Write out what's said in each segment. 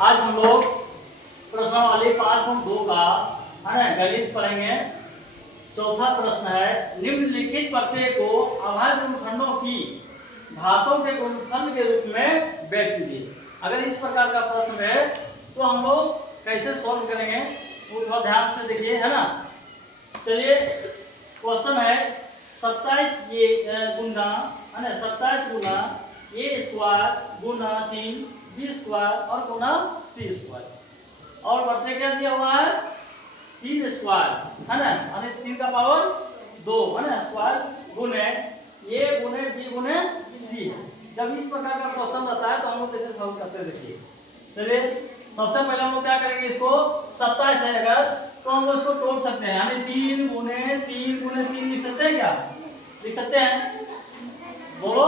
आज हम लोग प्रश्नावली 5.2 का है ना गणित पढ़ेंगे। चौथा प्रश्न है, निम्नलिखित प्रत्यय को अभाज्य गुणनखंडों की घातों के गुणनफल के रूप में व्यक्त कीजिए। अगर इस प्रकार का प्रश्न है तो हम लोग कैसे सॉल्व करेंगे वो थोड़ा ध्यान से देखिए, है ना। चलिए क्वेश्चन है 27 ये गुना है ना 27 गुना ए स्क्वायर गुना 3 बी स्क्वायर और गुना सी स्क्वायर और प्रत्यय क्या दिया हुआ है 3 स्क्वायर है ना यानी 3 का पावर 2 है ना स्क्वायर गुने ए गुने बी गुने सी। जब इस प्रकार का क्वेश्चन रहता है तो हम लोग कैसे सॉल्व करते हैं देखिए। चलिए सबसे पहले हम लोग क्या करेंगे, इसको 27 है अगर तो हम लोग इसको तोड़ सकते हैं यानी 3 गुने 3 लिख सकते हैं। क्या लिख सकते हैं बोलो?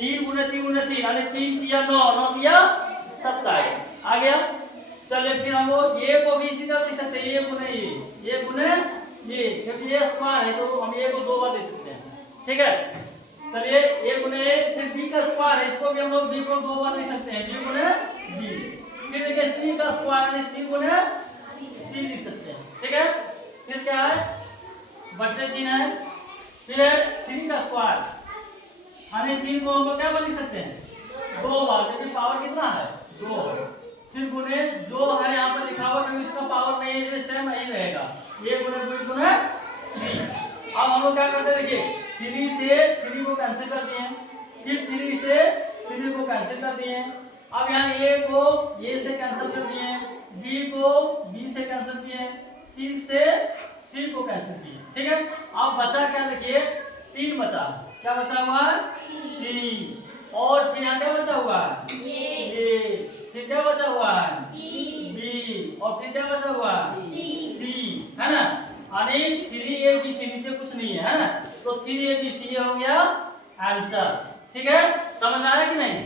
3 गुने 3 यानी 3 किया 9 9 किया 27 आ गया। चलिए फिर हम लोग ये को भी इसी तरह लिख सकते हैं, ये गुने ये क्योंकि ये स्क्वायर है तो हम ये को 2 बार लिख सकते हैं, ठीक है। चलिए ए गुने फिर बी का स्क्वायर है, इसको भी हम लोग बी को 2 बार लिख सकते हैं, बी गुने बी। फिर देखिए सी का स्क्वायर है, सी गुने सी लिख सकते हैं, ठीक है। फिर क्या है बटे 3 है, फिर 3 का स्क्वायर यानी 3 को हम लोग क्या लिख सकते हैं 2 बार, क्योंकि पावर कितना है 2। फिर गुने जो है यहाँ पर लिखा हुआ क्योंकि इसका पावर नहीं है सेम नहीं रहेगा, ये गुने 2 गुने 3। अब हम लोग क्या करते हैं देखिए 3 से 3 को कैंसिल कर दिए, फिर 3 से 3 को कैंसिल कर दिए। अब यहाँ ए को ए से कैंसिल कर दिए, बी को बी से कैंसिल किए, सी से सी को कैंसिल किए, ठीक है। अब बचा क्या देखिए 3 बचा, क्या बचा हुआ है 3 और फिर यहाँ क्या बचा हुआ है ए, फिर क्या बचा हुआ है बी और फिर क्या बचा हुआ है सी, है ना। यानी 3ABC नीचे कुछ नहीं है ना, तो 3ABC हो गया आंसर, ठीक है। समझ में आया कि नहीं?